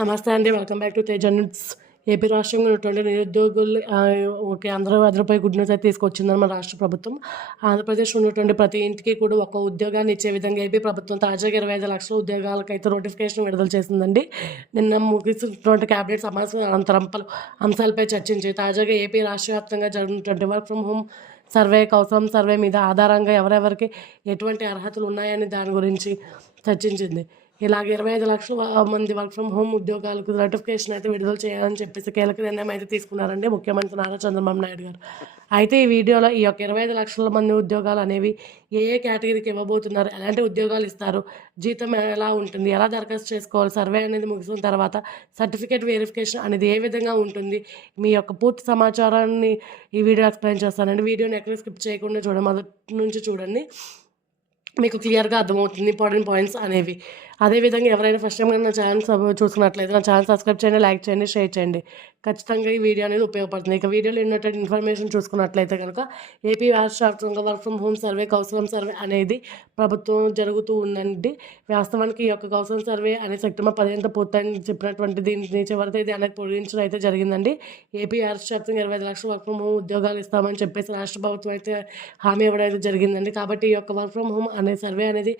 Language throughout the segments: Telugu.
నమస్తే అండి. Welcome back to Teja news. AP రాష్ట్రంలో ఉన్నటువంటి నిరుద్యోగులు ఓకే అందరూ అదనపై గుడ్ న్యూస్ అయితే తీసుకొచ్చిందని మన రాష్ట్ర ప్రభుత్వం. ఆంధ్రప్రదేశ్లో ఉన్నటువంటి ప్రతి ఇంటికి కూడా ఒక ఉద్యోగాన్ని ఇచ్చే విధంగా ఏపీ ప్రభుత్వం తాజాగా 25 లక్షల ఉద్యోగాలకైతే నోటిఫికేషన్ విడుదల చేసిందండి. నిన్న ముగిసినటువంటి క్యాబినెట్ సమావేశం అనంతరం పలు అంశాలపై చర్చించి తాజాగా ఏపీ రాష్ట్ర వ్యాప్తంగా జరుగుతున్నటువంటి work from home survey, Kaushalam survey మీద ఆధారంగా ఎవరెవరికి ఎటువంటి అర్హతలు ఉన్నాయని దాని గురించి చర్చించింది. ఇలాగ 25 లక్షల మంది వర్క్ ఫ్రమ్ హోమ్ ఉద్యోగాలకు నోటిఫికేషన్ అయితే విడుదల చేయాలని చెప్పేసి కీలక నిర్ణయం అయితే తీసుకున్నారండి ముఖ్యమంత్రి నారా చంద్రబాబు నాయుడు గారు. అయితే ఈ వీడియోలో ఈ యొక్క 25 లక్షల మంది ఉద్యోగాలు అనేవి ఏ ఏ కేటగిరీకి ఇవ్వబోతున్నారు, ఎలాంటి ఉద్యోగాలు ఇస్తారు, జీతం ఎలా ఉంటుంది, ఎలా దరఖాస్తు చేసుకోవాలి, సర్వే అనేది ముగిసిన తర్వాత సర్టిఫికేట్ వెరిఫికేషన్ అనేది ఏ విధంగా ఉంటుంది, మీ యొక్క పూర్తి సమాచారాన్ని ఈ వీడియో ఎక్స్ప్లెయిన్ చేస్తానండి. వీడియోని ఎక్కడ స్కిప్ చేయకుండా చూడండి, మొదటి నుంచి చూడండి, మీకు క్లియర్గా అర్థమవుతుంది ఇంపార్టెంట్ పాయింట్స్ అనేవి. అదేవిధంగా ఎవరైనా ఫస్ట్ టైం నా ఛానల్ చూసుకున్నట్లయితే నా ఛానల్ సబ్స్క్రైబ్ చేయండి, లైక్ చేయండి, షేర్ చేయండి. ఖచ్చితంగా ఈ వీడియో అనేది ఉపయోగపడుతుంది. ఇక వీడియోలో ఉన్నటువంటి ఇన్ఫర్మేషన్ చూసుకున్నట్లయితే కనుక ఏపీ రాష్ట్ర వ్యాప్తంగా work from home survey, Kaushalam survey అనేది ప్రభుత్వం జరుగుతూ ఉందండి. వాస్తవానికి ఈ యొక్క కౌశలం సర్వే అనే సెప్టెంబర్ 15 పూర్తయింది చెప్పినటువంటి దీని చివరి తేదీ అనేది పొడిగించడం అయితే జరిగిందండి. ఏపీ రాష్ట్ర వ్యాప్తంగా 25 లక్షల వర్క్ ఫ్రమ్ హోమ్ ఉద్యోగాలు ఇస్తామని చెప్పేసి రాష్ట్ర ప్రభుత్వం అయితే హామీ ఇవ్వడం అయితే జరిగిందండి. కాబట్టి ఈ యొక్క వర్క్ ఫ్రమ్ హోమ్ అనే సర్వే అనేది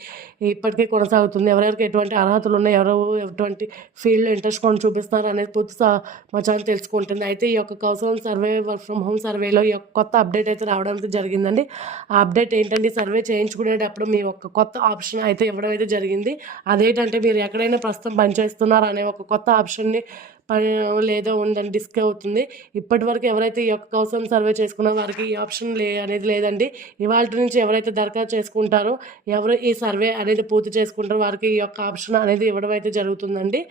ఇప్పటికే కొనసాగుతుంది. ఎవరెవరికి ఎటువంటి అర్హతలు ఉన్నాయి, ఎవరు ఎటువంటి ఫీల్డ్లో ఇంట్రెస్ట్ కొని చూపిస్తున్నారు అనేది పూర్తి సమాచారం తెలుసుకుంటుంది. అయితే ఈ యొక్క కౌశలం సర్వే, వర్క్ ఫ్రమ్ హోమ్ సర్వేలో ఈ యొక్క కొత్త అప్డేట్ అయితే రావడం అయితే జరిగిందండి. ఆ అప్డేట్ ఏంటంటే సర్వే చేయించుకునేటప్పుడు మీ యొక్క కొత్త ఆప్షన్ అయితే ఇవ్వడం అయితే జరిగింది. అదేంటంటే మీరు ఎక్కడైనా ప్రస్తుతం పనిచేస్తున్నారు అనే ఒక కొత్త ఆప్షన్ని లేదో ఉందని డిస్క్ అవుతుంది. ఇప్పటి వరకు ఎవరైతే ఈ యొక్క కౌశలం సర్వే చేసుకున్నారో వారికి ఈ ఆప్షన్ అనేది లేదండి. ఇవాళ నుంచి ఎవరైతే దరఖాస్తు చేసుకుంటారో, ఎవరు ఈ సర్వే అనేది పూర్తి చేసుకుంటారో వారికి ఈ యొక్క ఆప్షన్ అనేది ఇవ్వడం అయితే జరుగుతుందండి.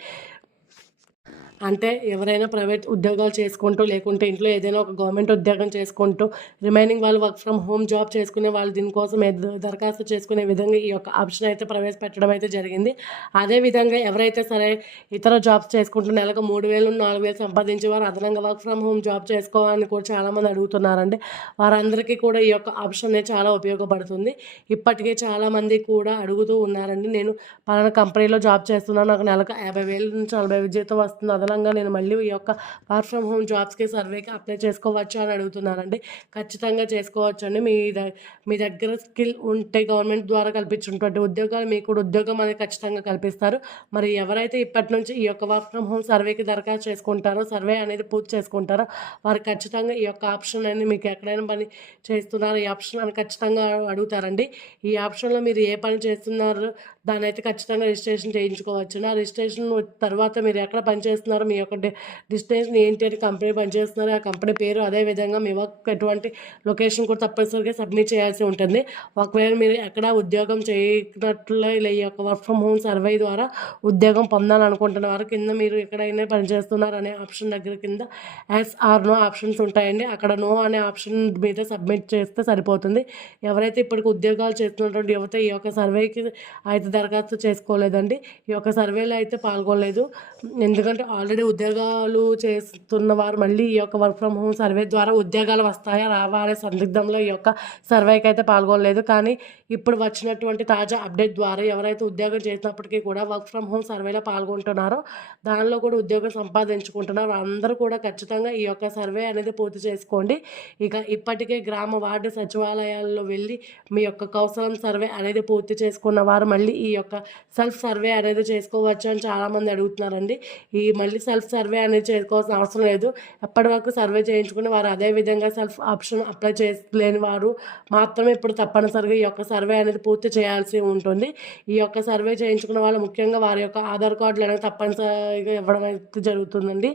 అంటే ఎవరైనా ప్రైవేట్ ఉద్యోగాలు చేసుకుంటూ, లేకుంటే ఇంట్లో ఏదైనా ఒక గవర్నమెంట్ ఉద్యోగం చేసుకుంటూ రిమైనింగ్ వాళ్ళు వర్క్ ఫ్రమ్ హోమ్ జాబ్ చేసుకునే వాళ్ళు దీనికోసం దరఖాస్తు చేసుకునే విధంగా ఈ యొక్క ఆప్షన్ అయితే ప్రవేశపెట్టడం అయితే జరిగింది. అదేవిధంగా ఎవరైతే సరే ఇతర జాబ్స్ చేసుకుంటూ నెలకు 3,000 4,000 సంపాదించే వారు అదనంగా వర్క్ ఫ్రమ్ హోమ్ జాబ్ చేసుకోవాలని కూడా చాలామంది అడుగుతున్నారండి. వారందరికీ కూడా ఈ యొక్క ఆప్షన్ అనేది చాలా ఉపయోగపడుతుంది. ఇప్పటికే చాలామంది కూడా అడుగుతూ ఉన్నారండి. నేను పలానా కంపెనీలో జాబ్ చేస్తున్నాను, నాకు నెలకు 50,000 నుంచి 40,000 జీతం వస్తుంది, అదనంగా నేను మళ్ళీ ఈ యొక్క వర్క్ ఫ్రమ్ హోమ్ జాబ్స్కి సర్వేకి అప్లై చేసుకోవచ్చు అని అడుగుతున్నారండి. ఖచ్చితంగా చేసుకోవచ్చు అండి. మీ దగ్గర స్కిల్ ఉంటే గవర్నమెంట్ ద్వారా కల్పించినటువంటి ఉద్యోగాలు మీకు కూడా ఉద్యోగం అనేది ఖచ్చితంగా కల్పిస్తారు. మరి ఎవరైతే ఇప్పటి నుంచి ఈ యొక్క వర్క్ ఫ్రమ్ హోమ్ సర్వేకి దరఖాస్తు చేసుకుంటారో, సర్వే అనేది పూర్తి చేసుకుంటారో వారు ఖచ్చితంగా ఈ యొక్క ఆప్షన్ అనేది మీకు ఎక్కడైనా పని చేస్తున్నారు ఈ ఆప్షన్ అని ఖచ్చితంగా అడుగుతారండి. ఈ ఆప్షన్లో మీరు ఏ పని చేస్తున్నారు దాని అయితే ఖచ్చితంగా రిజిస్ట్రేషన్ చేయించుకోవచ్చు. ఆ రిజిస్ట్రేషన్ తర్వాత మీరు ఎక్కడ పనిచేస్తున్నారు, మీ యొక్క డెస్టినేషన్ ఏంటి అని కంపెనీ పనిచేస్తున్నారు, ఆ కంపెనీ పేరు, అదేవిధంగా మీ వర్క్ ఎటువంటి లొకేషన్ కూడా తప్పనిసరిగా సబ్మిట్ చేయాల్సి ఉంటుంది. ఒకవేళ మీరు ఎక్కడ ఉద్యోగం చేయనట్లు ఈ యొక్క వర్క్ ఫ్రమ్ హోమ్ సర్వే ద్వారా ఉద్యోగం పొందాలనుకుంటున్న వారు కింద మీరు ఎక్కడైనా పనిచేస్తున్నారు అనే ఆప్షన్ దగ్గర కింద ఎస్ ఆర్ నో ఆప్షన్స్ ఉంటాయండి. అక్కడ నో అనే ఆప్షన్ మీద సబ్మిట్ చేస్తే సరిపోతుంది. ఎవరైతే ఇప్పటికి ఉద్యోగాలు చేస్తున్నటువంటి యువత ఈ యొక్క సర్వేకి అయితే దరఖాస్తు చేసుకోలేదండి, ఈ యొక్క సర్వేలో అయితే పాల్గొనలేదు. ఎందుకంటే ఆల్రెడీ ఉద్యోగాలు చేస్తున్న వారు మళ్ళీ ఈ యొక్క వర్క్ ఫ్రమ్ హోమ్ సర్వే ద్వారా ఉద్యోగాలు వస్తాయా రావా అనే సందిగ్ధంలో ఈ యొక్క సర్వేకి అయితే పాల్గొనలేదు. కానీ ఇప్పుడు వచ్చినటువంటి తాజా అప్డేట్ ద్వారా ఎవరైతే ఉద్యోగం చేసినప్పటికీ కూడా వర్క్ ఫ్రమ్ హోమ్ సర్వేలో పాల్గొంటున్నారో, దానిలో కూడా ఉద్యోగం సంపాదించుకుంటున్నారు అందరూ కూడా ఖచ్చితంగా ఈ యొక్క సర్వే అనేది పూర్తి చేసుకోండి. ఇక ఇప్పటికే గ్రామ వార్డు సచివాలయాల్లో వెళ్ళి మీ యొక్క కౌశలం సర్వే అనేది పూర్తి చేసుకున్న వారు మళ్ళీ ఈ యొక్క సెల్ఫ్ సర్వే అనేది చేసుకోవచ్చు అని చాలామంది అడుగుతున్నారండి. ఈ మళ్ళీ సెల్ఫ్ సర్వే అనేది చేసుకోవాల్సిన అవసరం లేదు. ఎప్పటి వరకు సర్వే చేయించుకుని వారు అదేవిధంగా సెల్ఫ్ ఆప్షన్ అప్లై చేయలేని వారు మాత్రమే ఇప్పుడు తప్పనిసరిగా ఈ యొక్క సర్వే అనేది పూర్తి చేయాల్సి ఉంటుంది. ఈ యొక్క సర్వే చేయించుకున్న వాళ్ళు ముఖ్యంగా వారి యొక్క ఆధార్ కార్డులు అనేది తప్పనిసరిగా ఇవ్వడం అయితే జరుగుతుందండి.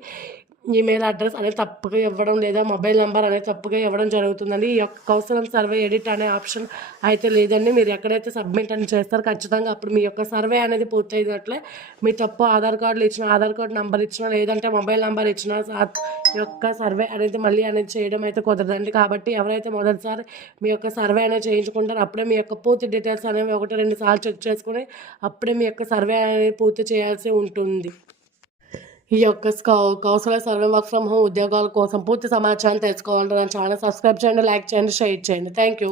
ఈమెయిల్ అడ్రస్ అనేది తప్పుగా ఇవ్వడం లేదా మొబైల్ నెంబర్ అనేది తప్పుగా ఇవ్వడం జరుగుతుందండి. ఈ యొక్క కౌశలం సర్వే ఎడిట్ అనే ఆప్షన్ అయితే లేదండి. మీరు ఎక్కడైతే సబ్మిట్ అని చేస్తారో ఖచ్చితంగా అప్పుడు మీ యొక్క సర్వే అనేది పూర్తి అయినట్లే. మీ తప్పు ఆధార్ కార్డులు ఇచ్చిన, ఆధార్ కార్డు నెంబర్ ఇచ్చినా, లేదంటే మొబైల్ నెంబర్ ఇచ్చినా యొక్క సర్వే అనేది మళ్ళీ అనేది చేయడం అయితే కుదరదండి. కాబట్టి ఎవరైతే మొదటిసారి మీ యొక్క సర్వే అనేది చేయించుకుంటారో అప్పుడే మీ యొక్క పూర్తి డీటెయిల్స్ అనేవి 1-2 సార్లు చెక్ చేసుకుని అప్పుడే మీ యొక్క సర్వే అనేది పూర్తి చేయాల్సి ఉంటుంది. ఈ యొక్క కౌశల సర్వే వర్క్ ఫ్రమ్ హోమ్ ఉద్యోగాల కోసం పూర్తి సమాచారం తెలుసుకోవాలంటే నా ఛానల్ సబ్స్క్రైబ్ చేయండి, లైక్ చేయండి, షేర్ చేయండి. Thank you.